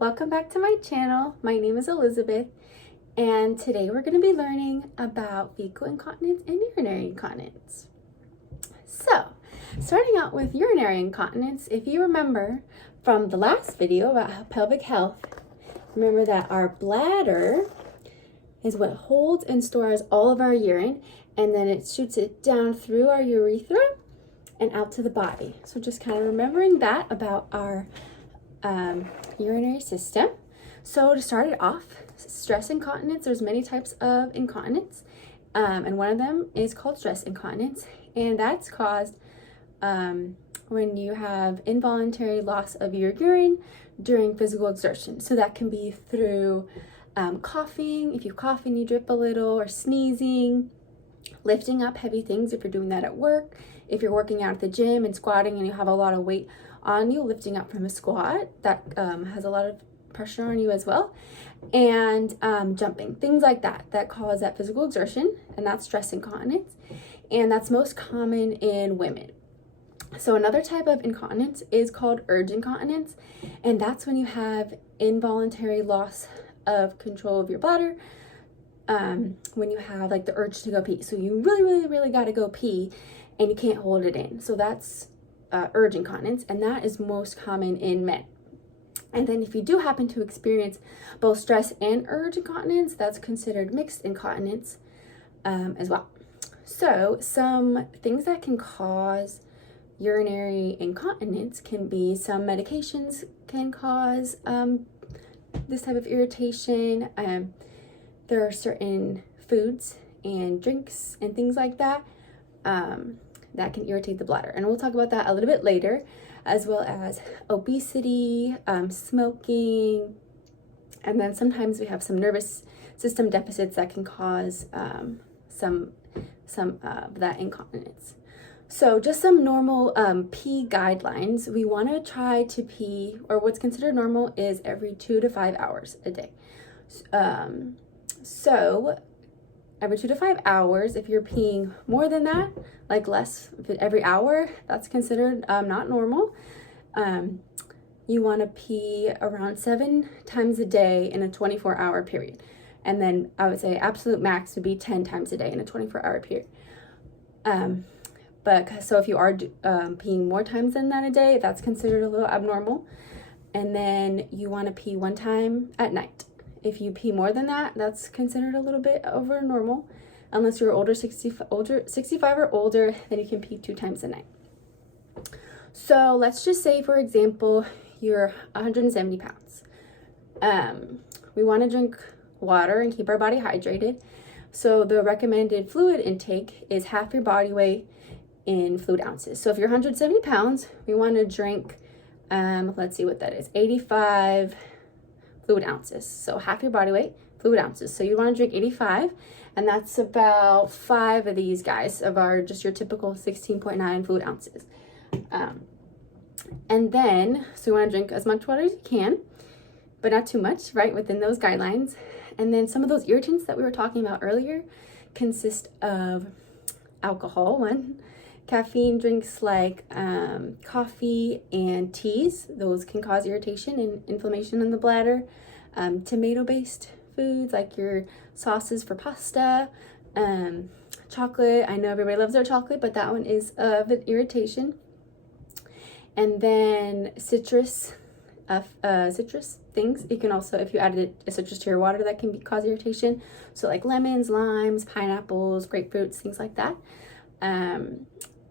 Welcome back to my channel. My name is Elizabeth, and today we're going to be learning about fecal incontinence and urinary incontinence. So, starting out with urinary incontinence, if you remember from the last video about pelvic health, remember that our bladder is what holds and stores all of our urine, and then it shoots it down through our urethra and out to the body. So just kind of remembering that about our urinary system. So to start it off, stress incontinence, there's many types of incontinence, and one of them is called stress incontinence, and that's caused when you have involuntary loss of your urine during physical exertion. So that can be through coughing, if you cough and you drip a little, or sneezing, lifting up heavy things if you're doing that at work, if you're working out at the gym and squatting and you have a lot of weight on you, lifting up from a squat, that has a lot of pressure on you as well, and jumping, things like that cause that physical exertion, and that's stress incontinence, and that's most common in women. So another type of incontinence is called urge incontinence, and that's when you have involuntary loss of control of your bladder, when you have like the urge to go pee. So you really got to go pee and you can't hold it in. So that's urge incontinence, and that is most common in men. And then if you do happen to experience both stress and urge incontinence, that's considered mixed incontinence as well. So some things that can cause urinary incontinence can be some medications can cause this type of irritation. There are certain foods and drinks and things like that that can irritate the bladder, and we'll talk about that a little bit later, as well as obesity, smoking, and then sometimes we have some nervous system deficits that can cause some of that incontinence. So just some normal pee guidelines. We want to try to pee, or what's considered normal is every 2 to 5 hours a day. So every 2 to 5 hours, if you're peeing more than that, like less every hour, that's considered not normal. You want to pee around 7 times a day in a 24-hour period. And then I would say absolute max would be 10 times a day in a 24-hour period. But so if you are peeing more times than that a day, that's considered a little abnormal. And then you want to pee 1 time at night. If you pee more than that, that's considered a little bit over normal. Unless you're 65 or older, then you can pee 2 times a night. So let's just say, for example, you're 170 pounds. We want to drink water and keep our body hydrated. So the recommended fluid intake is half your body weight in fluid ounces. So if you're 170 pounds, we want to drink, let's see what that is, 85 fluid ounces. So half your body weight, fluid ounces. So you want to drink 85, and that's about 5 of these guys of our just your typical 16.9 fluid ounces. And then, so you want to drink as much water as you can, but not too much, right, within those guidelines. And then some of those irritants that we were talking about earlier consist of alcohol, one, caffeine drinks like coffee and teas. Those can cause irritation and inflammation in the bladder. Tomato-based foods like your sauces for pasta, chocolate. I know everybody loves their chocolate, but that one is of an irritation. And then citrus things. You can also, if you added a citrus to your water, that can cause irritation. So like lemons, limes, pineapples, grapefruits, things like that.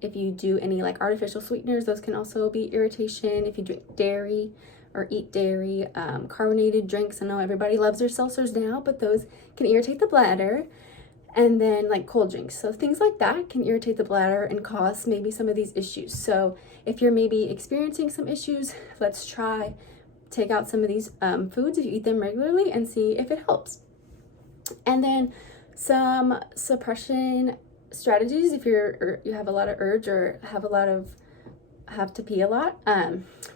If you do any like artificial sweeteners, those can also be irritation. If you drink dairy or eat dairy, carbonated drinks. I know everybody loves their seltzers now, but those can irritate the bladder. And then like cold drinks. So things like that can irritate the bladder and cause maybe some of these issues. So if you're maybe experiencing some issues, let's try take out some of these foods if you eat them regularly and see if it helps. And then some suppression strategies if you have a lot of urge or have to pee a lot.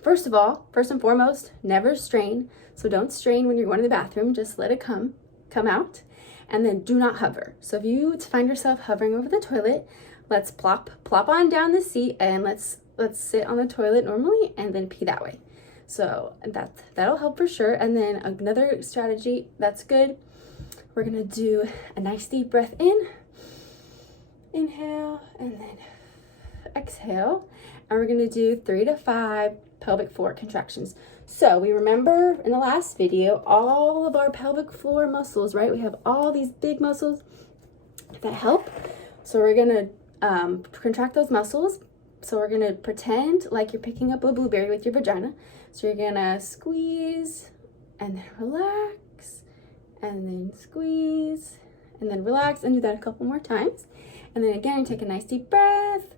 First and foremost, never strain. So don't strain when you're going to the bathroom. Just let it come out. And then do not hover. So if you find yourself hovering over the toilet, let's plop on down the seat and let's sit on the toilet normally and then pee that way. So that'll help for sure. And then another strategy that's good, we're gonna do a nice deep breath in, inhale, and then exhale. And we're gonna do 3 to 5 pelvic floor contractions. So we remember in the last video, all of our pelvic floor muscles, right? We have all these big muscles that help. So we're gonna contract those muscles. So we're gonna pretend like you're picking up a blueberry with your vagina. So you're gonna squeeze and then relax and then squeeze and then relax, and do that a couple more times. And then again, take a nice deep breath.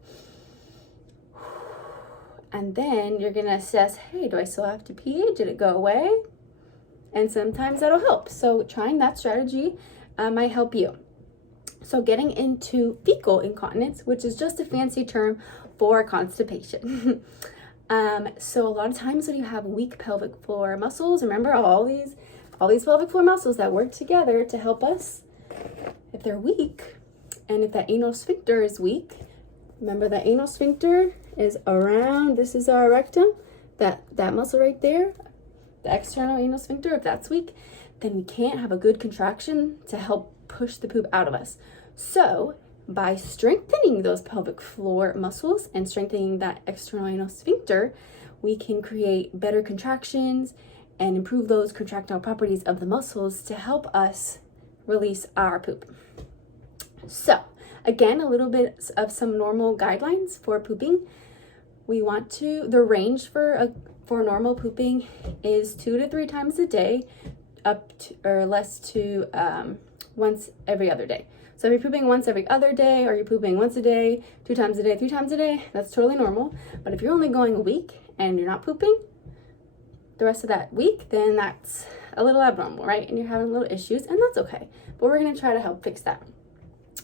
And then you're gonna assess, hey, do I still have to pee? Did it go away? And sometimes that'll help. So trying that strategy might help you. So getting into fecal incontinence, which is just a fancy term for constipation. So a lot of times when you have weak pelvic floor muscles, remember all these pelvic floor muscles that work together to help us, if they're weak, and if that anal sphincter is weak, remember the anal sphincter is around, this is our rectum, that muscle right there, the external anal sphincter, if that's weak, then we can't have a good contraction to help push the poop out of us. So by strengthening those pelvic floor muscles and strengthening that external anal sphincter, we can create better contractions and improve those contractile properties of the muscles to help us release our poop. So again, a little bit of some normal guidelines for pooping. We want to, the range for normal pooping is 2 to 3 times a day, up to, or less to once every other day. So if you're pooping once every other day, or you're pooping once a day, 2 times a day, 3 times a day, that's totally normal. But if you're only going a week and you're not pooping the rest of that week, then that's a little abnormal, right? And you're having little issues, and that's okay. But we're gonna try to help fix that.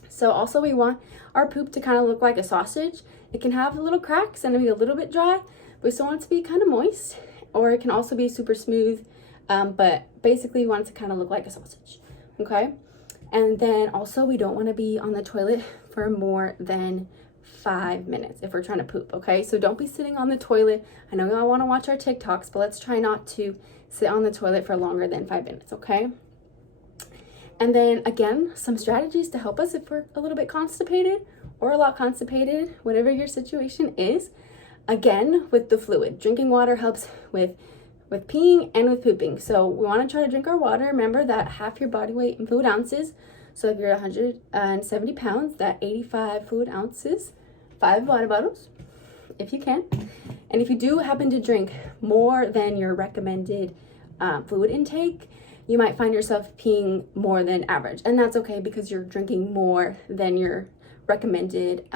So also we want our poop to kind of look like a sausage. It can have little cracks and be a little bit dry. We still want it to be kind of moist, or it can also be super smooth. But basically we want it to kind of look like a sausage, okay? And then also we don't want to be on the toilet for more than 5 minutes if we're trying to poop, okay? So don't be sitting on the toilet. I know we all want to watch our TikToks, but let's try not to sit on the toilet for longer than 5 minutes, okay? And then again, some strategies to help us if we're a little bit constipated or a lot constipated, whatever your situation is. Again, with the fluid, drinking water helps with peeing and with pooping. So we want to try to drink our water. Remember that half your body weight in fluid ounces. So if you're 170 pounds, that 85 fluid ounces, 5 water bottles, if you can. And if you do happen to drink more than your recommended fluid intake, you might find yourself peeing more than average. And that's okay, because you're drinking more than your recommended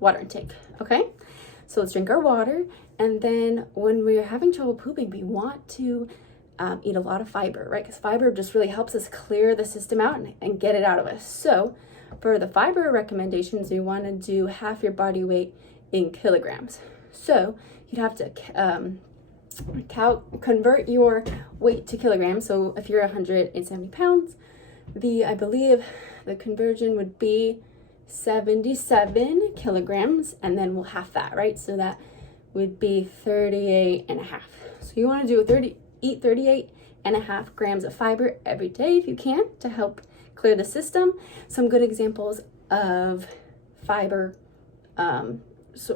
water intake, okay? So let's drink our water. And then when we're having trouble pooping, we want to eat a lot of fiber, right? Because fiber just really helps us clear the system out and get it out of us. So for the fiber recommendations, we want to do half your body weight in kilograms. So you'd have to convert your weight to kilograms. So if you're 170 pounds, I believe the conversion would be 77 kilograms, and then we'll half that, right? So that would be 38 and a half. So you want to do eat 38 and a half grams of fiber every day if you can, to help clear the system. Some good examples of fiber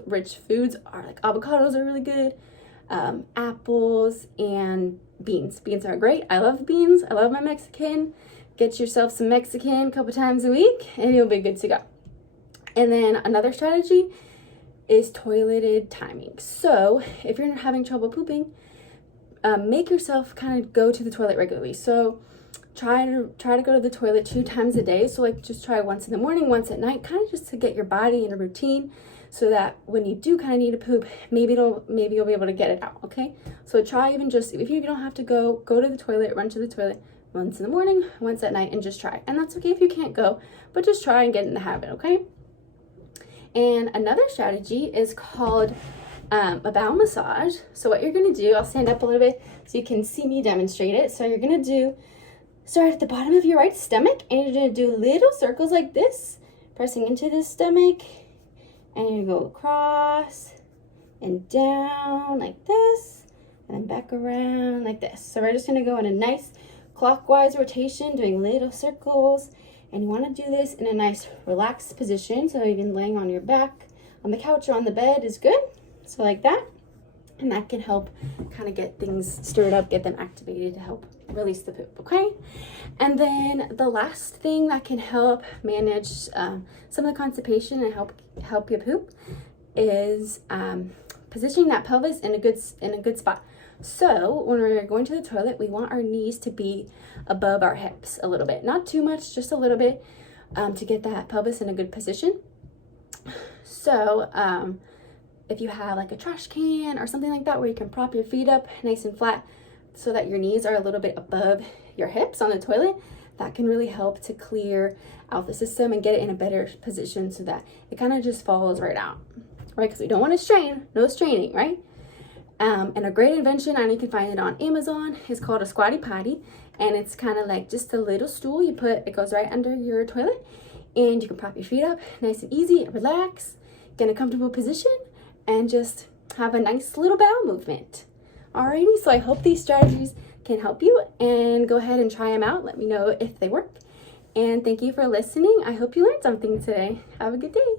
rich foods are like avocados are really good, apples, and beans. Beans are great. I love beans. I love my Mexican. Get yourself some Mexican a couple times a week and you'll be good to go. And then another strategy is toileted timing. So if you're having trouble pooping, make yourself kind of go to the toilet regularly. So try to go to the toilet 2 times a day. So like just try once in the morning, once at night, kind of just to get your body in a routine, so that when you do kind of need to poop, maybe you'll be able to get it out, okay? So try, even just, if you don't have to go to the toilet, run to the toilet once in the morning, once at night, and just try. And that's okay if you can't go, but just try and get in the habit, okay? And another strategy is called a bowel massage. So what you're gonna do, I'll stand up a little bit so you can see me demonstrate it. So you're gonna start at the bottom of your right stomach, and you're gonna do little circles like this, pressing into the stomach, and you're gonna go across and down like this, and then back around like this. So we're just gonna go in a nice clockwise rotation, doing little circles. And you want to do this in a nice relaxed position. So even laying on your back on the couch or on the bed is good. So like that. And that can help kind of get things stirred up, get them activated to help release the poop, okay? And then the last thing that can help manage some of the constipation and help you poop is positioning that pelvis in a good spot. So when we're going to the toilet, we want our knees to be above our hips a little bit. Not too much, just a little bit, to get that pelvis in a good position. So if you have like a trash can or something like that where you can prop your feet up nice and flat so that your knees are a little bit above your hips on the toilet, that can really help to clear out the system and get it in a better position so that it kind of just falls right out, right? Because we don't want to strain, no straining, right? And a great invention, and you can find it on Amazon, is called a squatty potty. And it's kind of like just a little stool it goes right under your toilet, and you can prop your feet up nice and easy, relax, get in a comfortable position, and just have a nice little bowel movement. Alrighty, so I hope these strategies can help you, and go ahead and try them out. Let me know if they work. And thank you for listening. I hope you learned something today. Have a good day.